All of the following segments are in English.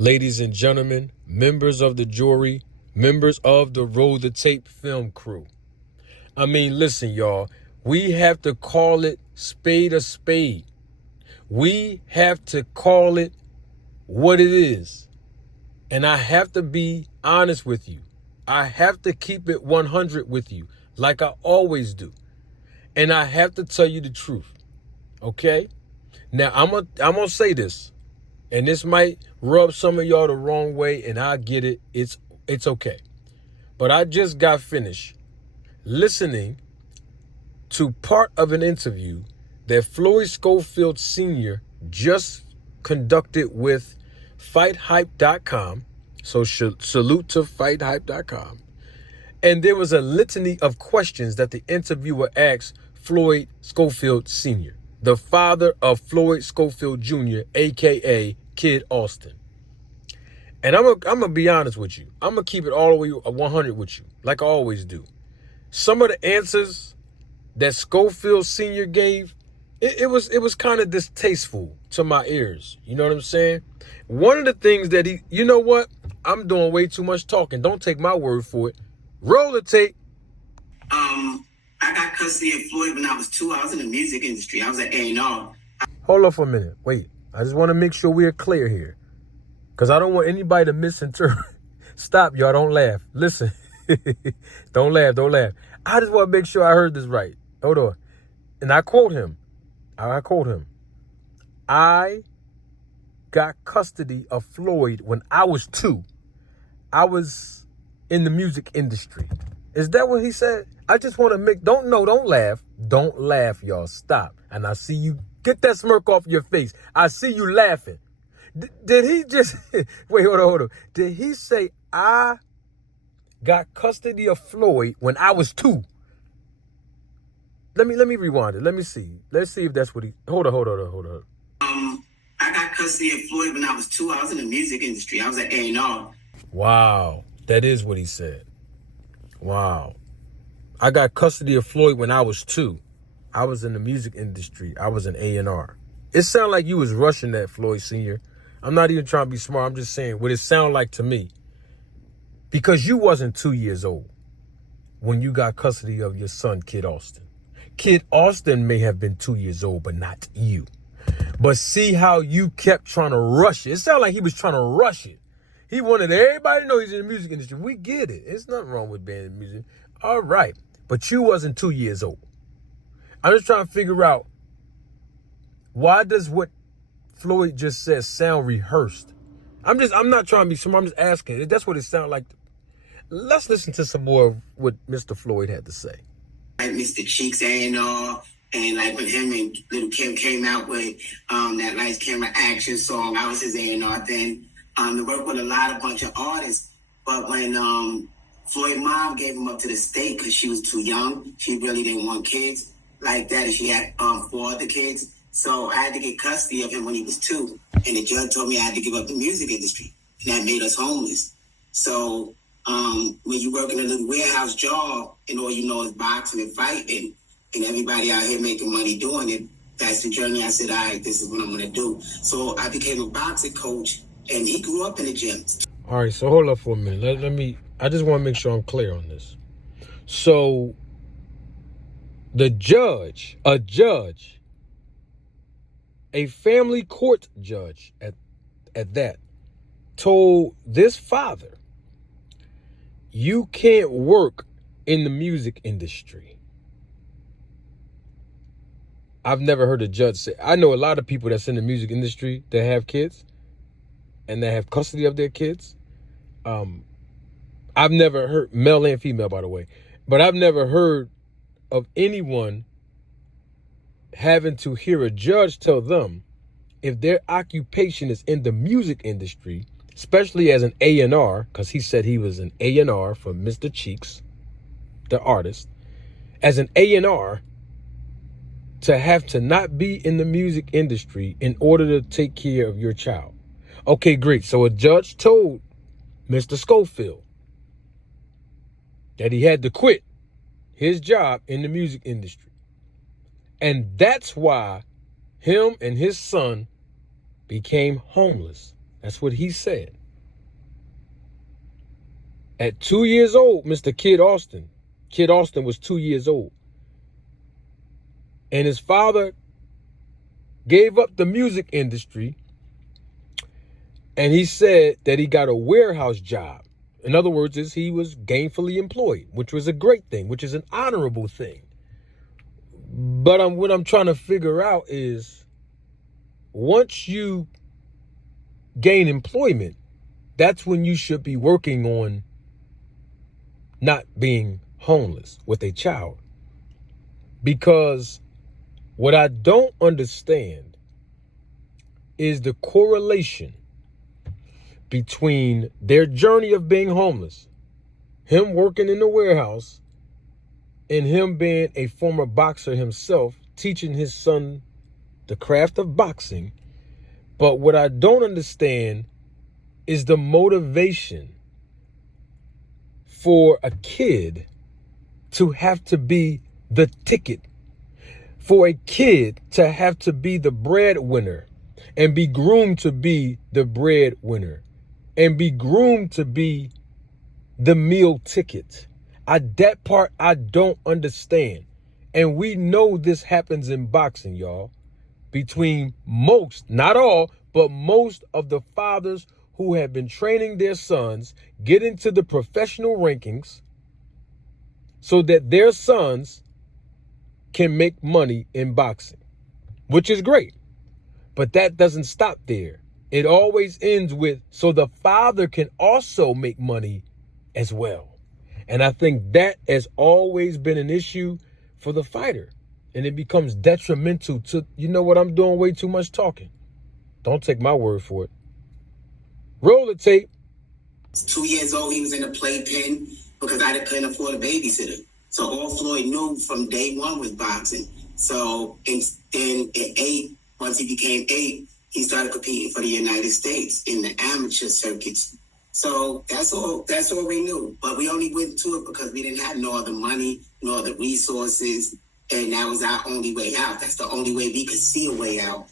Ladies and gentlemen, members of the jury, members of the Roll the Tape film crew. I mean, listen, y'all, we have to call it spade a spade. We have to call it what it is. And I have to be honest with you. I have to keep it 100 with you, like I always do. And I have to tell you the truth. Okay? Now, I'm gonna say this. And this might rub some of y'all the wrong way, and I get it. It's okay. But I just got finished listening to part of an interview that Floyd Schofield Sr. just conducted with FightHype.com. So salute to FightHype.com. And there was a litany of questions that the interviewer asked Floyd Schofield Sr., the father of Floyd Schofield Jr., a.k.a. Kid Austin. And I'm gonna be honest with you. I'm going to keep it all the way 100 with you, like I always do. Some of the answers that Schofield Sr. gave, it was kind of distasteful to my ears. You know what I'm saying? One of the things that you know what? I'm doing way too much talking. Don't take my word for it. Roll the tape. I got custody of Floyd when I was 2. I was in the music industry. I was at A&R. Hold on for a minute. Wait. I just want to make sure we're clear here. Because I don't want anybody to misinterpret. Stop, y'all. Don't laugh. Listen. Don't laugh. I just want to make sure I heard this right. Hold on. And I quote him. I got custody of Floyd when I was 2. I was in the music industry. Is that what he said? I just want to don't laugh. Don't laugh, y'all. Stop. And I see you. Get that smirk off your face. I see you laughing. Did he just, wait, hold on. Did he say, I got custody of Floyd when I was 2? Let me rewind it. Let me see. Let's see if that's what he, hold on. I got custody of Floyd when I was 2. I was in the music industry. I was at A&R. Wow. That is what he said. Wow. I got custody of Floyd when I was 2. I was in the music industry. I was in A&R. It sounded like you was rushing that, Floyd Sr. I'm not even trying to be smart. I'm just saying what it sounded like to me. Because you wasn't 2 years old when you got custody of your son, Kid Austin. Kid Austin may have been 2 years old, but not you. But see how you kept trying to rush it. It sounded like he was trying to rush it. He wanted everybody to know he's in the music industry. We get it. There's nothing wrong with being in music. All right. But you wasn't 2 years old. I'm just trying to figure out, why does what Floyd just said sound rehearsed? I'm not trying to be smart. I'm just asking. That's what it sounded like. Let's listen to some more of what Mr. Floyd had to say. Like Mr. Cheeks A&R, and like when him and Little Kim came out with that Lights Camera Action song, I was his A&R then. To work with a bunch of artists. But when Floyd mom gave him up to the state because she was too young, she really didn't want kids like that, and she had 4 other kids. So I had to get custody of him when he was 2. And the judge told me I had to give up the music industry. And that made us homeless. So when you work in a little warehouse job and all you know is boxing and fighting and everybody out here making money doing it, that's the journey. I said, all right, this is what I'm going to do. So I became a boxing coach, and he grew up in the gym. All right, so hold up for a minute. I just want to make sure I'm clear on this. So a judge, a family court judge at that, told this father, you can't work in the music industry. I've never heard a judge say, I know a lot of people that's in the music industry that have kids and that have custody of their kids. I've never heard, male and female, by the way, but I've never heard of anyone having to hear a judge tell them if their occupation is in the music industry, especially as an A&R, because he said he was an A&R for Mr. Cheeks, the artist, as an A&R, to have to not be in the music industry in order to take care of your child. Okay, great. So a judge told Mr. Schofield that he had to quit his job in the music industry. And that's why him and his son became homeless. That's what he said. At 2 years old, Mr. Kid Austin was 2 years old. And his father gave up the music industry, and he said that he got a warehouse job. In other words, he was gainfully employed, which was a great thing, which is an honorable thing. But what I'm trying to figure out is, once you gain employment, that's when you should be working on not being homeless with a child. Because what I don't understand is the correlation between their journey of being homeless, him working in the warehouse, and him being a former boxer himself, teaching his son the craft of boxing. But what I don't understand is the motivation for a kid to have to be the ticket, for a kid to have to be the breadwinner and be groomed to be the breadwinner and be groomed to be the meal ticket. That part I don't understand. And we know this happens in boxing, y'all. Between most, not all, but most of the fathers who have been training their sons get into the professional rankings so that their sons can make money in boxing, which is great. But that doesn't stop there. It always ends with, so the father can also make money as well. And I think that has always been an issue for the fighter. And it becomes detrimental to, you know what, I'm doing way too much talking. Don't take my word for it. Roll the tape. 2 years old, he was in a playpen because I couldn't afford a babysitter. So all Floyd knew from day one was boxing. So then at 8, once he became 8, he started competing for the United States in the amateur circuits. So that's all we knew. But we only went to it because we didn't have no other money, no other resources. And that was our only way out. That's the only way we could see a way out.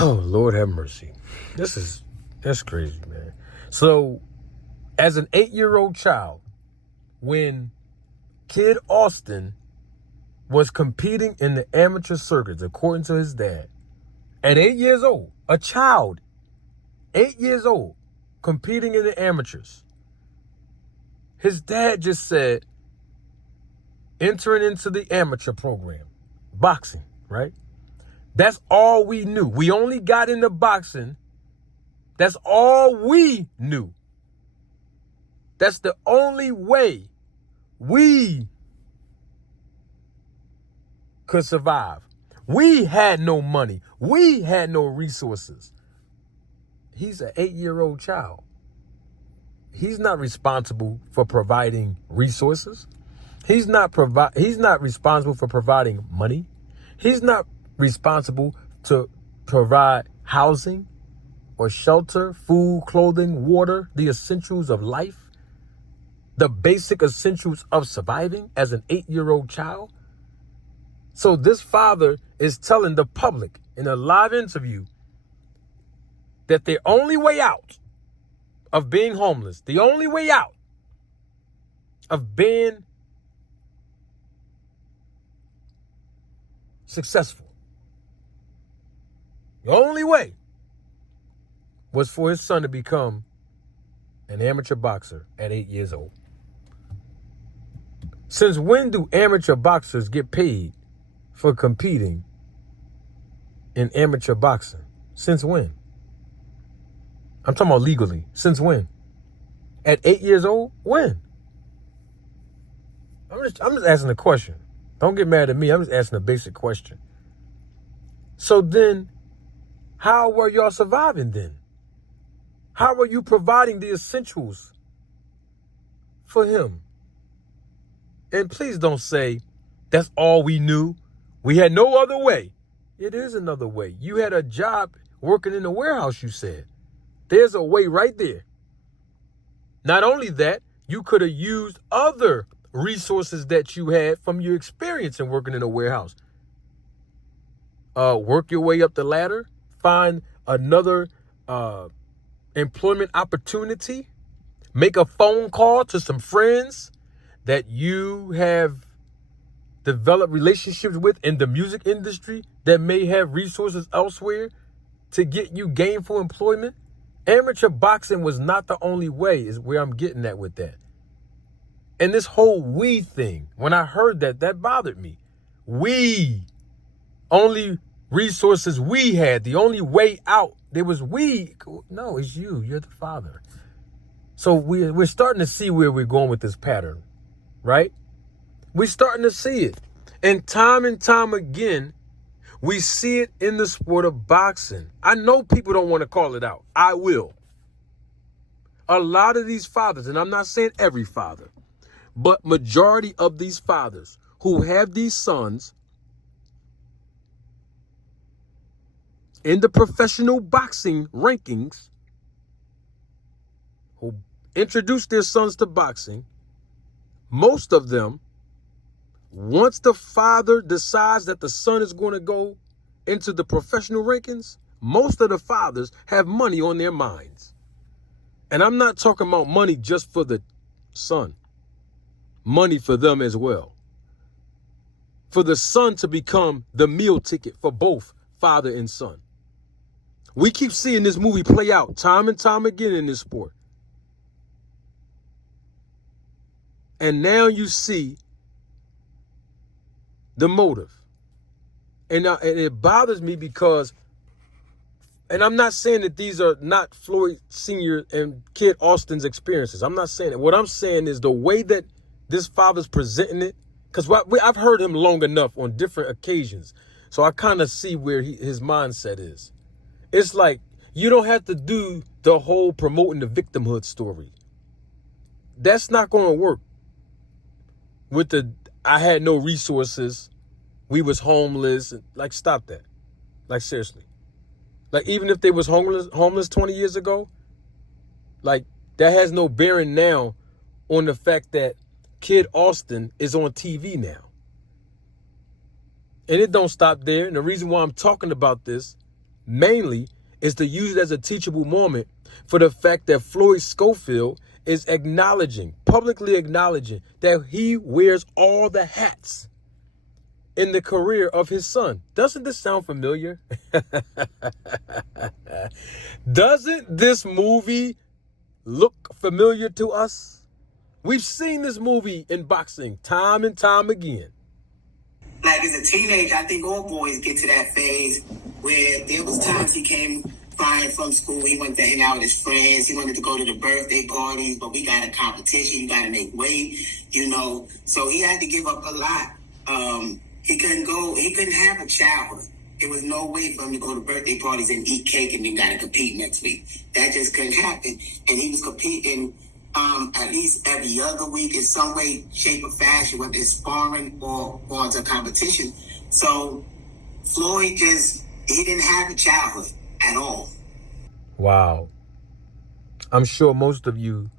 Oh, Lord have mercy. That's crazy, man. So as an 8-year-old child, when Kid Austin was competing in the amateur circuits, according to his dad, at 8 years old, a child, 8 years old, competing in the amateurs, his dad just said, entering into the amateur program, boxing, right? That's all we knew. We only got into boxing. That's all we knew. That's the only way we could survive. We had no money. We had no resources. He's an 8-year-old child. He's not responsible for providing resources. He's not responsible for providing money. He's not responsible to provide housing or shelter, food, clothing, water, the essentials of life, the basic essentials of surviving as an 8-year-old child. So this father is telling the public in a live interview that the only way out of being homeless, the only way out of being successful, the only way was for his son to become an amateur boxer at 8 years old. Since when do amateur boxers get paid for competing in amateur boxing? Since when? I'm talking about legally. Since when? At 8 years old? When? I'm just asking a question. Don't get mad at me. I'm just asking a basic question. So then, how were y'all surviving then? How were you providing the essentials for him? And please don't say, that's all we knew. We had no other way. It is another way. You had a job working in the warehouse, you said. There's a way right there. Not only that, you could have used other resources that you had from your experience in working in a warehouse. Work your way up the ladder, find another employment opportunity, make a phone call to some friends that you have developed relationships with in the music industry that may have resources elsewhere to get you gainful employment. Amateur boxing was not the only way, is where I'm getting at with that. And this whole we thing, when I heard that, that bothered me. We, only resources we had, the only way out, there was we. No, it's you. You're the father. So we're starting to see where we're going with this pattern, right? We're starting to see it. And time again, we see it in the sport of boxing. I know people don't want to call it out. I will. A lot of these fathers, and I'm not saying every father, but majority of these fathers who have these sons in the professional boxing rankings, who introduce their sons to boxing, most of them, once the father decides that the son is going to go into the professional rankings, most of the fathers have money on their minds. And I'm not talking about money just for the son. Money for them as well. For the son to become the meal ticket for both father and son. We keep seeing this movie play out time and time again in this sport. And now you see the motive. And it bothers me because, and I'm not saying that these are not Floyd Sr. and Kid Austin's experiences. I'm not saying it. What I'm saying is the way that this father's presenting it, because I've heard him long enough on different occasions. So I kind of see where his mindset is. It's like, you don't have to do the whole promoting the victimhood story. That's not going to work. With the, I had no resources, we was homeless. Like, stop that. Like, seriously. Like, even if they was homeless 20 years ago, like, that has no bearing now on the fact that Kid Austin is on TV now. And it don't stop there. And the reason why I'm talking about this mainly is to use it as a teachable moment for the fact that Floyd Schofield is publicly acknowledging that he wears all the hats in the career of his son. Doesn't this sound familiar? Doesn't this movie look familiar to us? We've seen this movie in boxing time and time again. Like, as a teenager, I think all boys get to that phase where there was times he came crying from school. He wanted to hang out with his friends. He wanted to go to the birthday parties, but we got a competition. You got to make weight, So he had to give up a lot. He couldn't have a childhood. There was no way for him to go to birthday parties and eat cake and then got to compete next week. That just couldn't happen. And he was competing at least every other week in some way, shape, or fashion, whether it's sparring or going to competition. So Floyd he didn't have a childhood at all. Wow. I'm sure most of you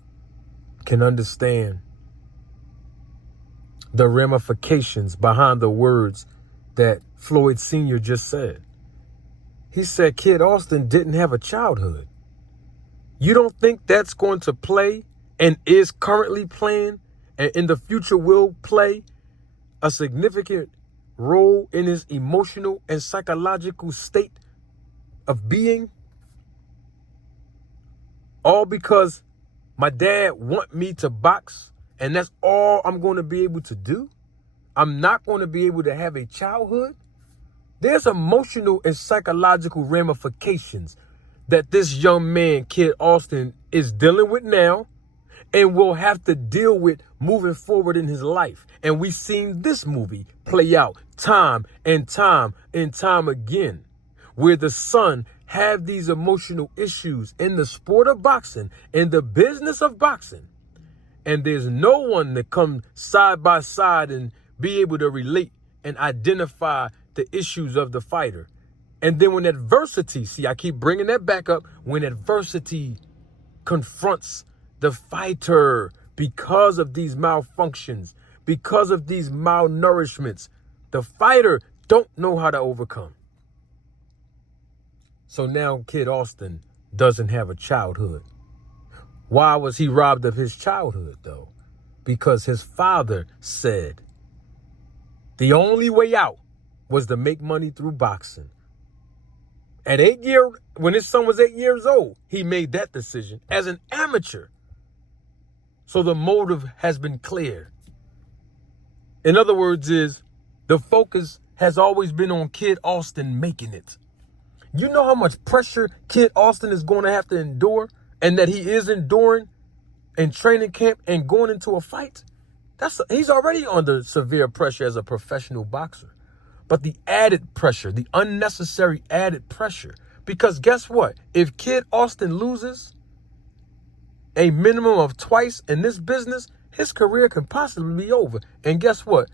can understand the ramifications behind the words that Floyd Sr. just said. He said Kid Austin didn't have a childhood. You don't think that's going to play and is currently playing and in the future will play a significant role in his emotional and psychological state of being? All because my dad want me to box and that's all I'm going to be able to do? I'm not going to be able to have a childhood? There's emotional and psychological ramifications that this young man, Kid Austin, is dealing with now and will have to deal with moving forward in his life. And we've seen this movie play out time and time and time again, where the son have these emotional issues in the sport of boxing, in the business of boxing. And there's no one to come side by side and be able to relate and identify the issues of the fighter. And then when adversity, see, I keep bringing that back up, when adversity confronts the fighter because of these malfunctions, because of these malnourishments, the fighter don't know how to overcome. So now Kid Austin doesn't have a childhood. Why was he robbed of his childhood, though? Because his father said the only way out was to make money through boxing. At when his son was 8 years old, he made that decision as an amateur. So the motive has been clear. In other words, the focus has always been on Kid Austin making it. You know how much pressure Kid Austin is going to have to endure, and that he is enduring in training camp and going into a fight? He's already under severe pressure as a professional boxer. But the added pressure, the unnecessary added pressure, because guess what? If Kid Austin loses a minimum of twice in this business, his career can possibly be over. And guess what?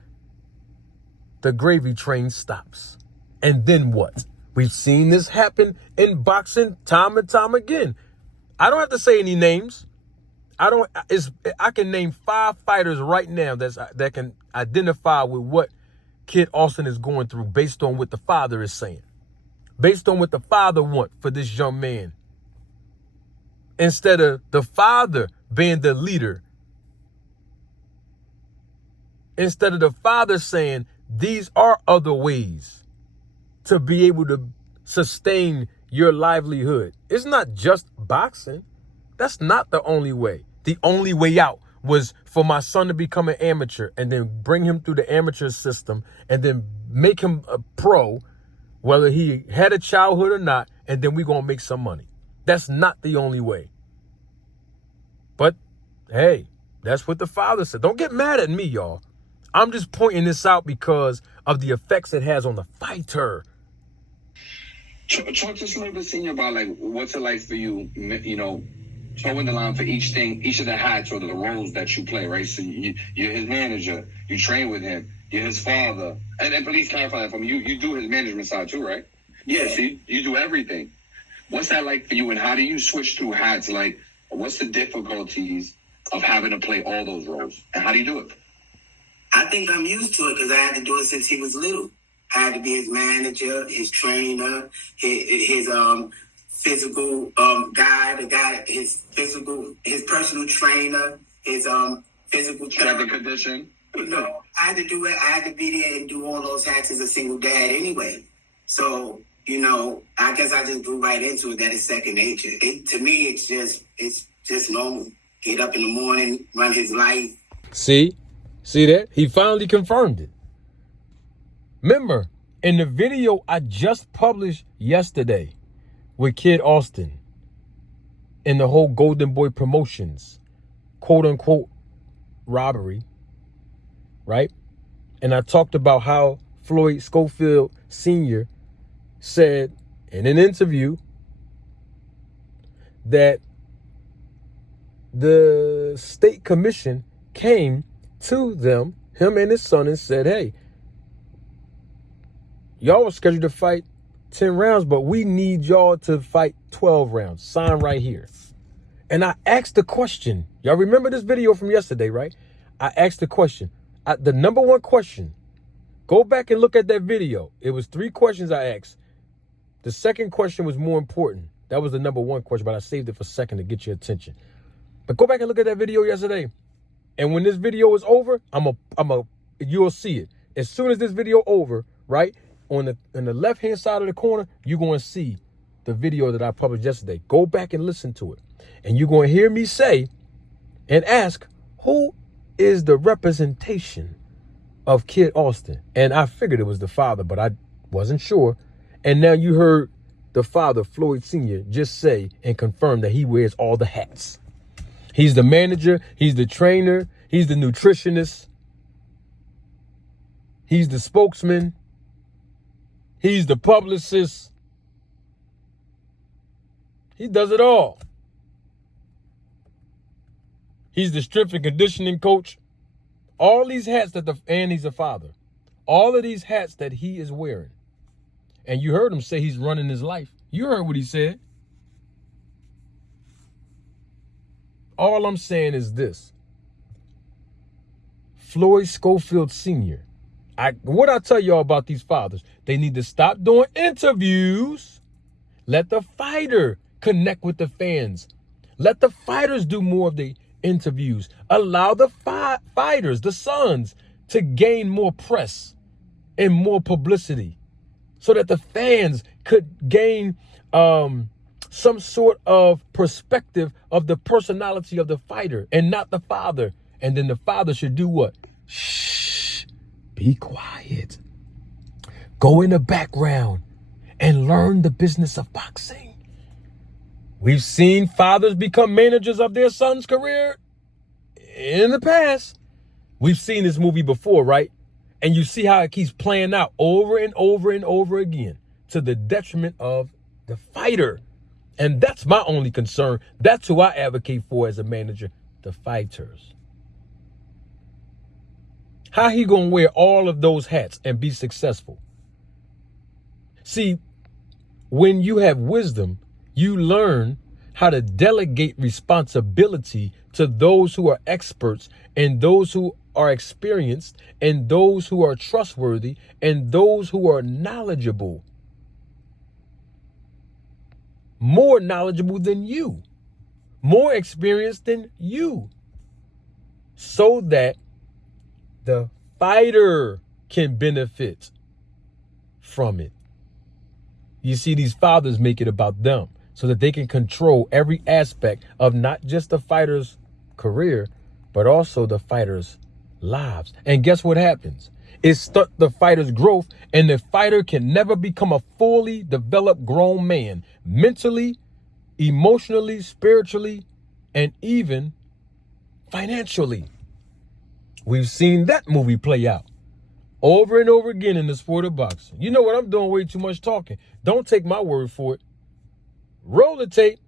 The gravy train stops. And then what? We've seen this happen in boxing time and time again. I don't have to say any names. I can name 5 fighters right now that can identify with what Kid Austin is going through based on what the father is saying. Based on what the father wants for this young man. Instead of the father being the leader. Instead of the father saying, these are other ways to be able to sustain your livelihood. It's not just boxing. That's not the only way. The only way out was for my son to become an amateur and then bring him through the amateur system and then make him a pro, whether he had a childhood or not, and then we're going to make some money. That's not the only way. But, hey, that's what the father said. Don't get mad at me, y'all. I'm just pointing this out because of the effects it has on the fighter. Talk just a little bit, Senior, about like what's it like for you, towing the line for each of the hats or the roles that you play, right? So you're his manager, you train with him, you're his father, and please clarify that for me. You do his management side too, right? Yeah. So you do everything. What's that like for you, and how do you switch through hats? Like, what's the difficulties of having to play all those roles, and how do you do it? I think I'm used to it because I had to do it since he was little. I had to be his manager, his trainer, his physical his personal trainer, his physical traffic condition. No, I had to do it. I had to be there and do all those hats as a single dad anyway. So, I guess I just grew right into it. That is second nature. To me, it's just normal. Get up in the morning, run his life. See that? He finally confirmed it. Remember, in the video I just published yesterday with Kid Austin in the whole Golden Boy Promotions, quote unquote, robbery, right? And I talked about how Floyd Schofield Sr. said in an interview that the state commission came to him and his son, and said, hey, y'all were scheduled to fight 10 rounds, but we need y'all to fight 12 rounds. Sign right here. And I asked the question. Y'all remember this video from yesterday, right? I asked the question. The number one question. Go back and look at that video. It was 3 questions I asked. The second question was more important. That was the number one question, but I saved it for second to get your attention. But go back and look at that video yesterday. And when this video is over, you'll see it. As soon as this video over, right, on the left-hand side of the corner, you're going to see the video that I published yesterday. Go back and listen to it. And you're going to hear me say and ask, who is the representation of Kid Austin? And I figured it was the father, but I wasn't sure. And now you heard the father, Floyd Sr., just say and confirm that he wears all the hats. He's the manager. He's the trainer. He's the nutritionist. He's the spokesman. He's the publicist. He does it all. He's the strength and conditioning coach. All these hats and he's a father. All of these hats that he is wearing. And you heard him say he's running his life. You heard what he said. All I'm saying is this. Floyd Schofield Sr. What I tell y'all about these fathers, they need to stop doing interviews. Let the fighter connect with the fans. Let the fighters do more of the interviews. Allow the fighters, the sons, to gain more press and more publicity so that the fans could gain some sort of perspective of the personality of the fighter and not the father. And then the father should do what? Shh, be quiet. Go in the background and learn the business of boxing. We've seen fathers become managers of their son's career in the past. We've seen this movie before, right? And you see how it keeps playing out over and over and over again to the detriment of the fighter. And that's my only concern. That's who I advocate for as a manager, the fighters. How he gonna wear all of those hats and be successful? See, when you have wisdom, you learn how to delegate responsibility to those who are experts and those who are experienced and those who are trustworthy and those who are knowledgeable. More knowledgeable than you, more experienced than you, so that the fighter can benefit from it. You see, these fathers make it about them so that they can control every aspect of not just the fighter's career, but also the fighter's lives. And guess what happens? It stunts the fighter's growth, and the fighter can never become a fully developed grown man, mentally, emotionally, spiritually, and even financially. We've seen that movie play out over and over again in the sport of boxing. You know what? I'm doing way too much talking. Don't take my word for it. Roll the tape.